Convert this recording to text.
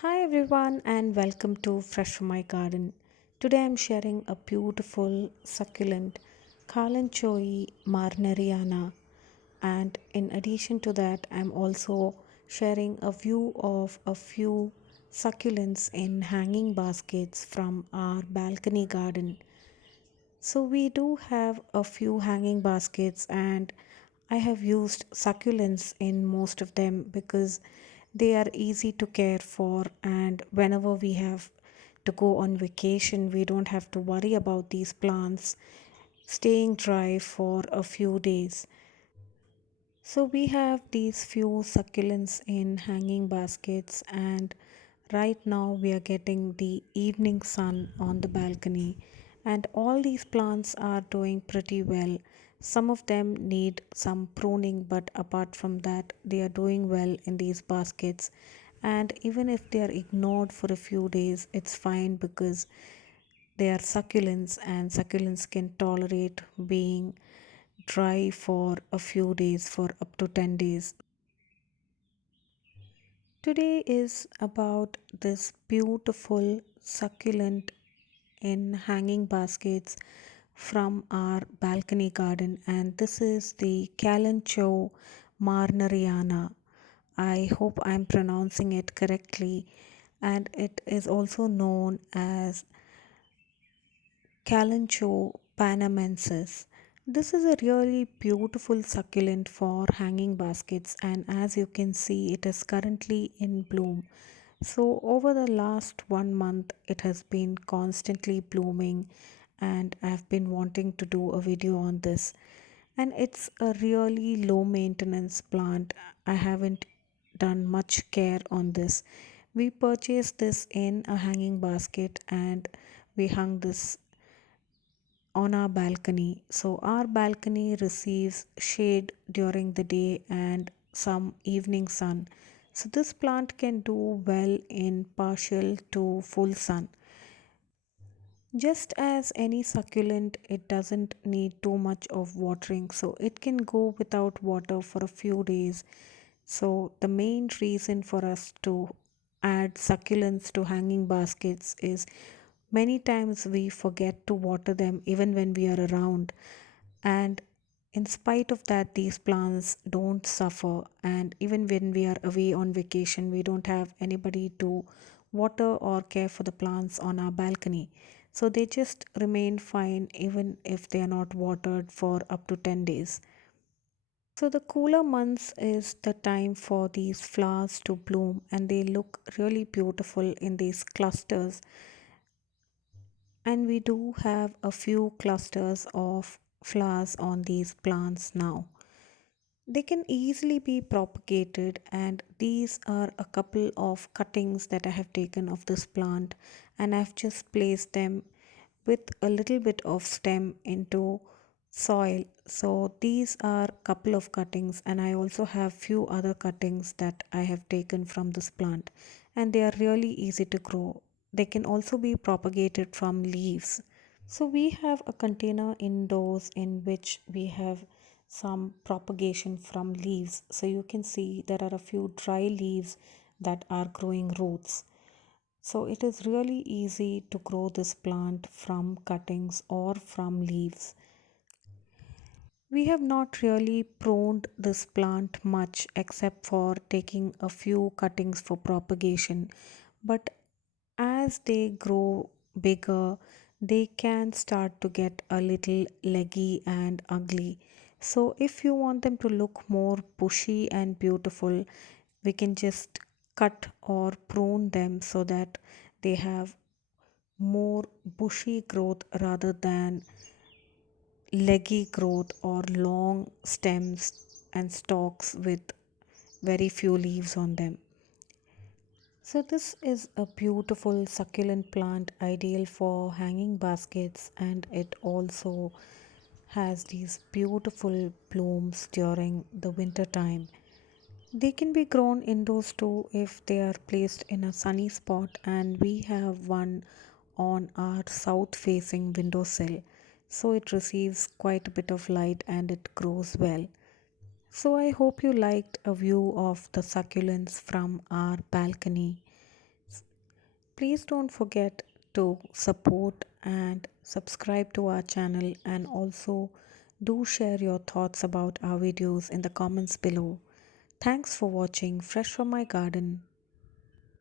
Hi everyone and welcome to Fresh from My Garden. Today I'm sharing a beautiful succulent Kalanchoe Marnieriana, and in addition to that I'm also sharing a view of a few succulents in hanging baskets from our balcony garden. So we do have a few hanging baskets, and I have used succulents in most of them because they are easy to care for, and whenever we have to go on vacation, we don't have to worry about these plants staying dry for a few days. So we have these few succulents in hanging baskets, and right now we are getting the evening sun on the balcony, and all these plants are doing pretty well. Some of them need some pruning, but apart from that, they are doing well in these baskets. And even if they are ignored for a few days, it's fine because they are succulents, and succulents can tolerate being dry for a few days, for up to 10 days. Today is about this beautiful succulent in hanging baskets from our balcony garden, and this is the Kalanchoe Marnieriana. I hope I'm pronouncing it correctly, and it is also known as Kalanchoe Panamensis. This is a really beautiful succulent for hanging baskets, and as you can see, it is currently in bloom. So, over the last 1 month, it has been constantly blooming, and I've been wanting to do a video on this. And it's a really low maintenance plant. I haven't done much care on this. We purchased this in a hanging basket, and we hung this on our balcony. So, our balcony receives shade during the day and some evening sun. So, this plant can do well in partial to full sun. Just as any succulent, it doesn't need too much of watering, so it can go without water for a few days. So, the main reason for us to add succulents to hanging baskets is many times we forget to water them even when we are around, and in spite of that, these plants don't suffer. And even when we are away on vacation, we don't have anybody to water or care for the plants on our balcony, so they just remain fine even if they are not watered for up to 10 days. So the cooler months is the time for these flowers to bloom, and they look really beautiful in these clusters. And we do have a few clusters of flowers on these plants now. They can easily be propagated, and these are a couple of cuttings that I have taken of this plant, and I've just placed them with a little bit of stem into soil. So these are couple of cuttings, and I also have few other cuttings that I have taken from this plant, and they are really easy to grow. They can also be propagated from leaves. So we have a container indoors in which we have some propagation from leaves. So you can see there are a few dry leaves that are growing roots. So it is really easy to grow this plant from cuttings or from leaves. We have not really pruned this plant much except for taking a few cuttings for propagation. But as they grow bigger, they can start to get a little leggy and ugly. So, if you want them to look more bushy and beautiful, we can just cut or prune them so that they have more bushy growth rather than leggy growth or long stems and stalks with very few leaves on them. So, this is a beautiful succulent plant ideal for hanging baskets, and it also has these beautiful blooms during the winter time. They can be grown indoors too if they are placed in a sunny spot, and we have one on our south facing windowsill, so it receives quite a bit of light and it grows well. So, I hope you liked a view of the succulents from our balcony. Please don't forget to support and subscribe to our channel, and also do share your thoughts about our videos in the comments below. Thanks for watching Fresh from my garden.